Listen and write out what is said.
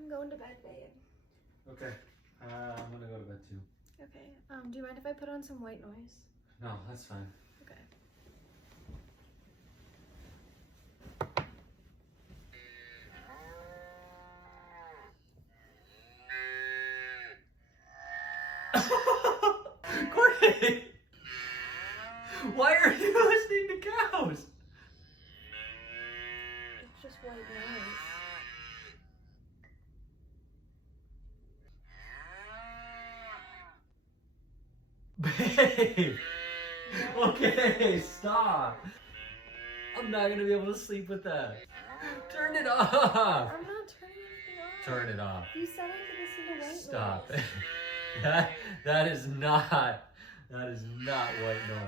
I'm going to bed, babe. Okay. I'm gonna go to bed too. Okay. Do you mind if I put on some white noise? No, that's fine. Okay. Courtney! Why are you listening to cows? It's just white noise. Babe! Okay, stop! I'm not gonna be able to sleep with that. Turn it off! I'm not turning anything off. Turn it off. You said I could listen to white Stop. noise. That is not white noise.